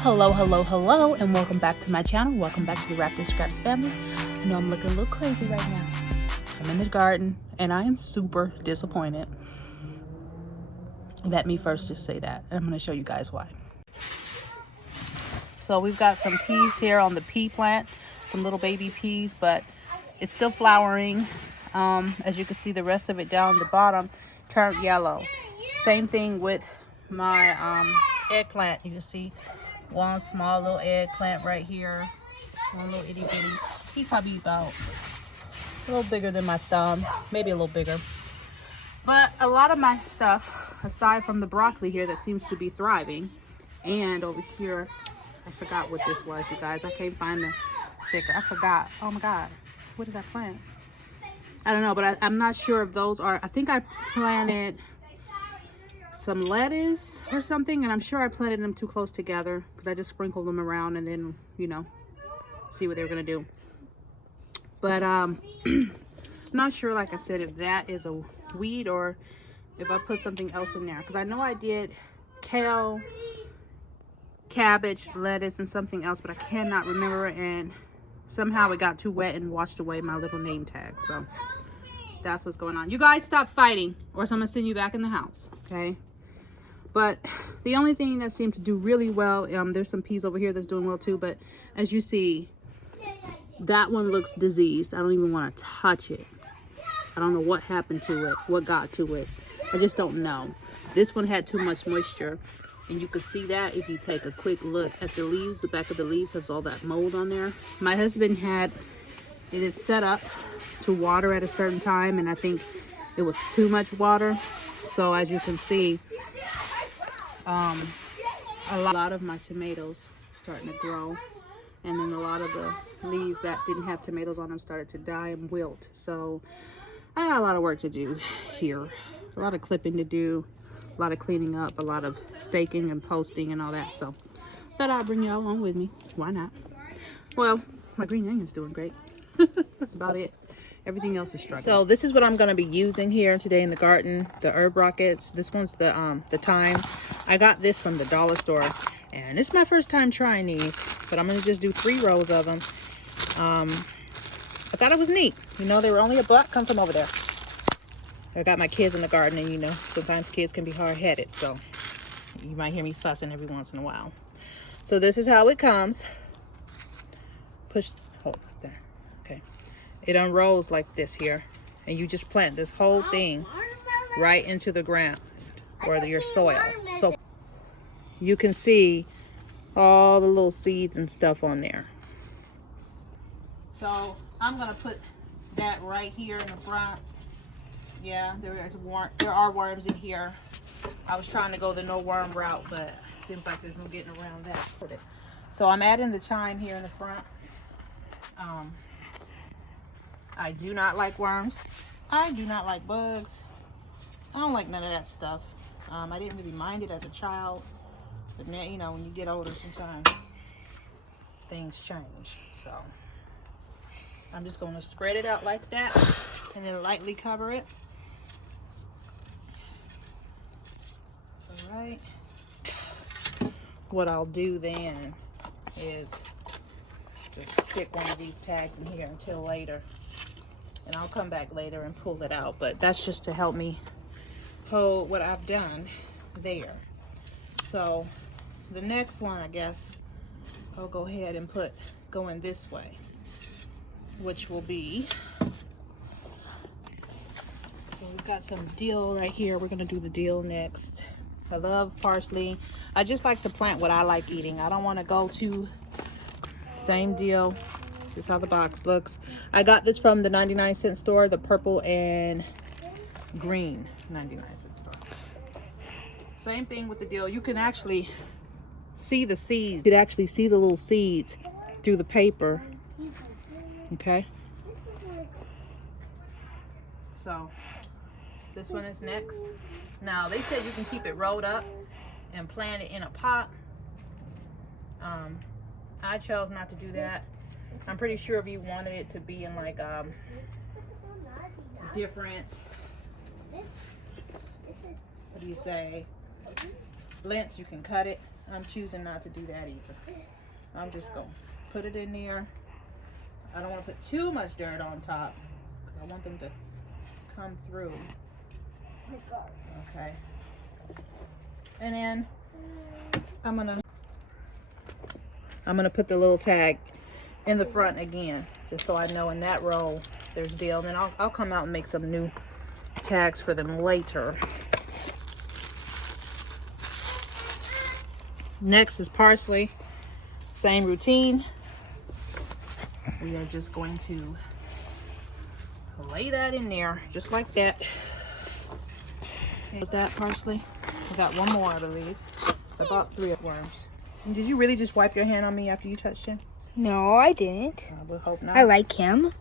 Hello, hello, hello, and welcome back to my channel. Welcome back to the Raptor Scraps family. I know I'm looking a little crazy right now. I'm in the garden, and I am super disappointed. Let me first just say that, and I'm going to show you guys why. So we've got some peas here on the pea plant, some little baby peas, but it's still flowering. As you can see, the rest of it down the bottom turned yellow. Same thing with my eggplant. You can see one small little eggplant right here. One little itty bitty. He's probably about a little bigger than my thumb, maybe a little bigger. But a lot of my stuff, aside from the broccoli here that seems to be thriving, and over here, I forgot what this was, you guys. I can't find the sticker. I forgot. Oh my God. What did I plant? I don't know, but I'm not sure if those are, I think I planted some lettuce or something, and I'm sure I planted them too close together because I just sprinkled them around and then, you know, see what they were gonna do. But I'm not sure, like I said, if that is a weed or if I put something else in there, because I know I did kale, cabbage, lettuce, and something else, but I cannot remember, and somehow it got too wet and washed away my little name tag. So that's what's going on. You guys stop fighting or else I'm gonna send you back in the house, okay? But the only thing that seemed to do really well, there's some peas over here that's doing well too, but as you see, that one looks diseased. I don't even want to touch it. I don't know what happened to it, what got to it. I just don't know. This one had too much moisture, and you can see that if you take a quick look at the leaves. The back of the leaves has all that mold on there. My husband had it is set up to water at a certain time, and I think it was too much water. So as you can see, a lot of my tomatoes starting to grow, and then a lot of the leaves that didn't have tomatoes on them started to die and wilt. So I got a lot of work to do here, a lot of clipping to do, a lot of cleaning up, a lot of staking and posting and all that. So thought I'd bring y'all along with me. Why not? Well, my green onion's doing great. That's about it. Everything else is struggling. So this is what I'm going to be using here today in the garden. The herb rockets. This one's the thyme. I got this from the dollar store, and it's my first time trying these, but I'm going to just do 3 rows of them. I thought it was neat. You know, they were only $1. Come from over there. I got my kids in the garden, and you know, sometimes kids can be hard-headed, so you might hear me fussing every once in a while. So this is how it comes. Push, hold right there. Okay. It unrolls like this here, and you just plant this whole thing right into the ground or your soil. So you can see all the little seeds and stuff on there. So I'm gonna put that right here in the front. Yeah, there are worms in here. I was trying to go the no worm route, but it seems like there's no getting around that. So I'm adding the thyme here in the front. I do not like worms. I do not like bugs. I don't like none of that stuff. I didn't really mind it as a child, but now, you know, when you get older, sometimes things change. So I'm just going to spread it out like that and then lightly cover it. All right. What I'll do then is just stick one of these tags in here until later. And I'll come back later and pull it out. But that's just to help me hold what I've done there. So the next one, I guess, I'll go ahead and put going this way, which will be, so we've got some dill right here. We're gonna do the dill next. I love parsley. I just like to plant what I like eating. I don't want to go to same dill. This is how the box looks. I got this from the 99-cent store, the purple and green 99-cent store. Same thing with the dill. You can actually see the seeds. You can actually see the little seeds through the paper. Okay. So this one is next. Now they said you can keep it rolled up and plant it in a pot. I chose not to do that. I'm pretty sure if you wanted it to be in like different, what do you say, lengths, you can cut it. I'm choosing not to do that either. I'm just going to put it in there. I don't want to put too much dirt on top because I want them to come through. Okay. And then I'm gonna put the little tag in the front again, just so I know in that row there's deal. And then I'll come out and make some new tags for them later. Next is parsley. Same routine. We are just going to lay that in there just like that. Was that parsley? I got one more, I believe. So I bought 3 worms. And did you really just wipe your hand on me after you touched him? No, I didn't. I would hope not. I like him.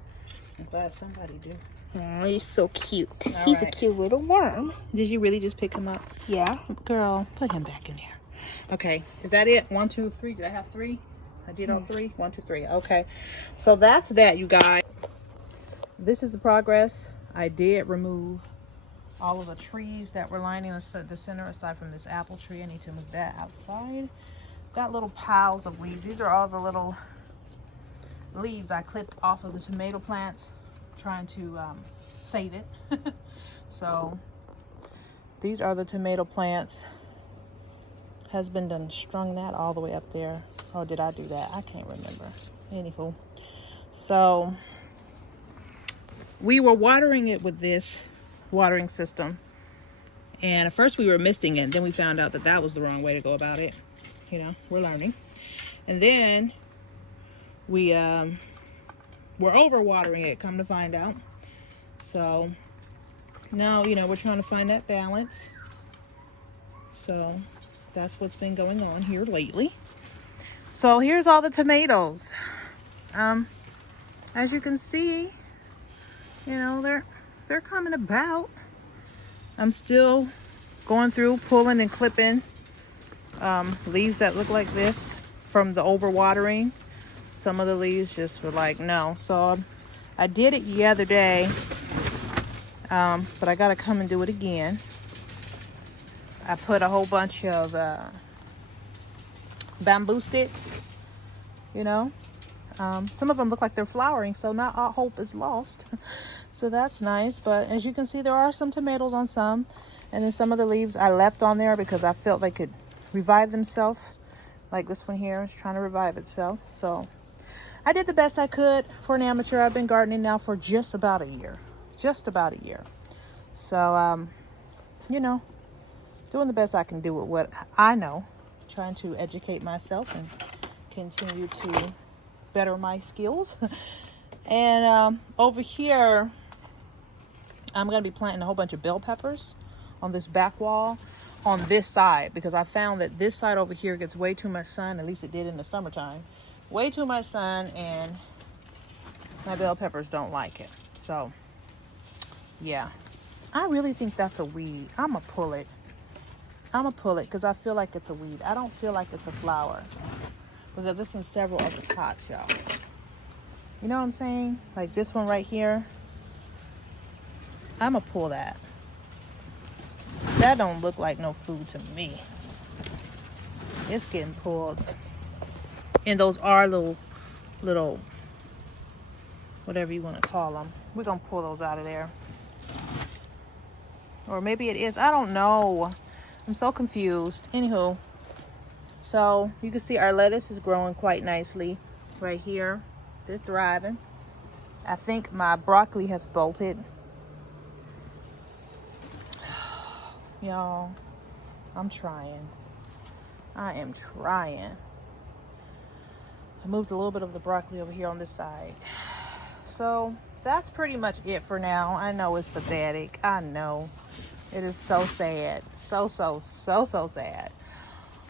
I'm glad somebody do. Oh, he's so cute. All He's right. a cute little worm. Did you really just pick him up? Yeah. Girl, put him back in there. Okay, is that it? 1, 2, 3. Did I have 3? I did all 3? 1, 2, 3. Okay, so that's that, you guys. This is the progress. I did remove all of the trees that were lining the center, aside from this apple tree. I need to move that outside. Got little piles of weeds. These are all the little leaves I clipped off of the tomato plants, trying to save it. So these are the tomato plants. Husband done strung that all the way up there. Oh, did I do that? I can't remember. Anywho, so we were watering it with this watering system, and at first we were misting it. Then we found out that that was the wrong way to go about it. You know, we're learning. And then we were over watering it, come to find out. So now, you know, we're trying to find that balance. So that's what's been going on here lately. So here's all the tomatoes. As you can see, you know, they're coming about. I'm still going through, pulling and clipping leaves that look like this from the overwatering. Some of the leaves just were like, no. So I did it the other day, but I gotta come and do it again. I put a whole bunch of bamboo sticks, you know. Some of them look like they're flowering, so not all hope is lost. So that's nice. But as you can see, there are some tomatoes on some, and then some of the leaves I left on there because I felt they could revive themselves. Like this one here is trying to revive itself. So I did the best I could for an amateur. I've been gardening now for just about a year. So you know, doing the best I can do with what I know, trying to educate myself and continue to better my skills. And over here, I'm going to be planting a whole bunch of bell peppers on this back wall on this side, because I found that this side over here gets way too much sun. At least it did in the summertime. Way too much sun, and my bell peppers don't like it. So yeah, I really think that's a weed. I'm gonna pull it because I feel like it's a weed. I don't feel like it's a flower, because it's in several of the pots, y'all. You know what I'm saying? Like this one right here, I'm gonna pull that. That don't look like no food to me. It's getting pulled. And those are little whatever you want to call them. We're gonna pull those out of there. Or maybe it is, I don't know. I'm so confused. Anywho, so you can see our lettuce is growing quite nicely right here. They're thriving. I think my broccoli has bolted. Y'all, I'm trying. I am trying. I moved a little bit of the broccoli over here on this side. So that's pretty much it for now. I know it's pathetic. I know. It is so sad. So sad.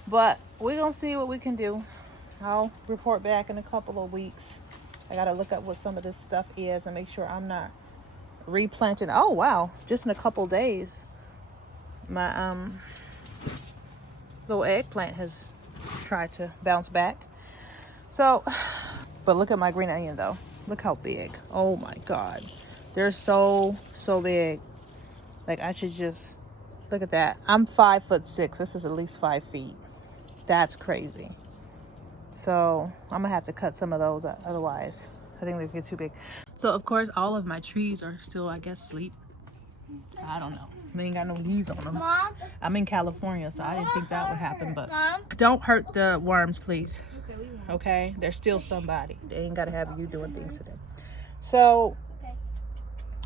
But we're going to see what we can do. I'll report back in a couple of weeks. I got to look up what some of this stuff is and make sure I'm not replanting. Oh, wow. Just in a couple days, my little eggplant has tried to bounce back. So, but look at my green onion, though. Look how big. Oh, my God. They're so big. Like, I should just look at that. I'm 5'6". This is at least 5 feet. That's crazy. So I'm gonna have to cut some of those, otherwise I think they get too big. So of course all of my trees are still, I guess, asleep. I don't know. They ain't got no leaves on them. Mom? I'm in California, so I didn't think that would happen, but Mom? don't hurt the worms, please. Okay? They're still somebody. They ain't gotta have you doing things to them. So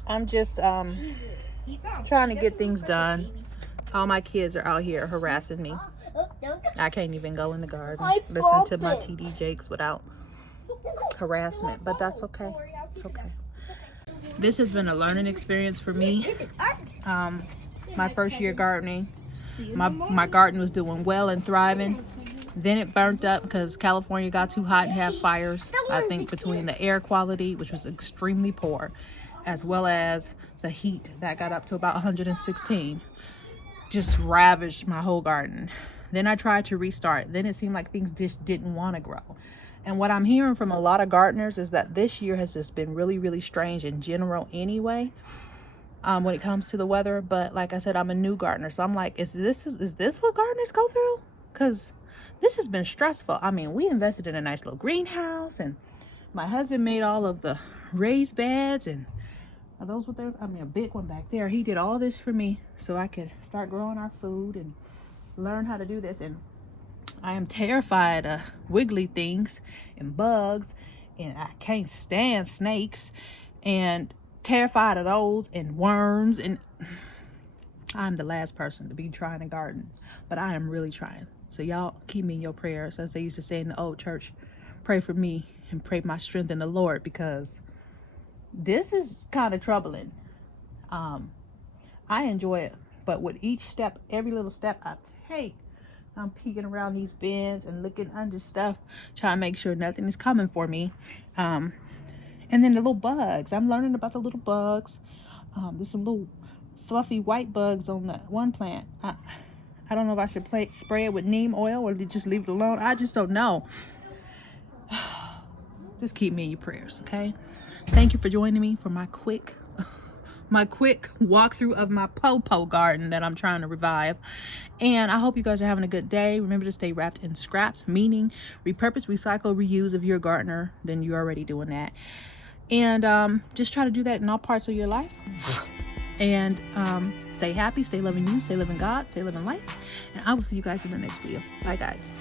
I'm just trying to get things done. All my kids are out here harassing me. I can't even go in the garden, listen to my TD Jakes without harassment, but that's okay. It's okay. This has been a learning experience for me. My first year gardening, my garden was doing well and thriving. Then it burnt up because California got too hot and had fires. I think between the air quality, which was extremely poor, as well as the heat that got up to about 116, just ravaged my whole garden. Then I tried to restart. Then it seemed like things just didn't want to grow. And what I'm hearing from a lot of gardeners is that this year has just been really, really strange in general anyway, when it comes to the weather. But like I said, I'm a new gardener, so I'm like, is this what gardeners go through? Because this has been stressful. I mean, we invested in a nice little greenhouse, and my husband made all of the raised beds, and are those what they're, I mean, a big one back there. He did all this for me so I could start growing our food and learn how to do this. And I am terrified of wiggly things and bugs, and I can't stand snakes, and terrified of those, and worms, and I'm the last person to be trying to garden, but I am really trying. So y'all keep me in your prayers, as they used to say in the old church. Pray for me and pray my strength in the Lord, because this is kind of troubling. I enjoy it, but with each step, every little step I take, I'm peeking around these bins and looking under stuff, trying to make sure nothing is coming for me. And then the little bugs. I'm learning about the little bugs. There's some little fluffy white bugs on the one plant. I don't know if I should spray it with neem oil or just leave it alone. I just don't know. Just keep me in your prayers, okay? Thank you for joining me for my quick walkthrough of my popo garden that I'm trying to revive. And I hope you guys are having a good day. Remember to stay wrapped in scraps, meaning repurpose, recycle, reuse. If you're a gardener, then you're already doing that. And just try to do that in all parts of your life. And stay happy, stay loving you, stay living God, stay living life. And I will see you guys in the next video. Bye, guys.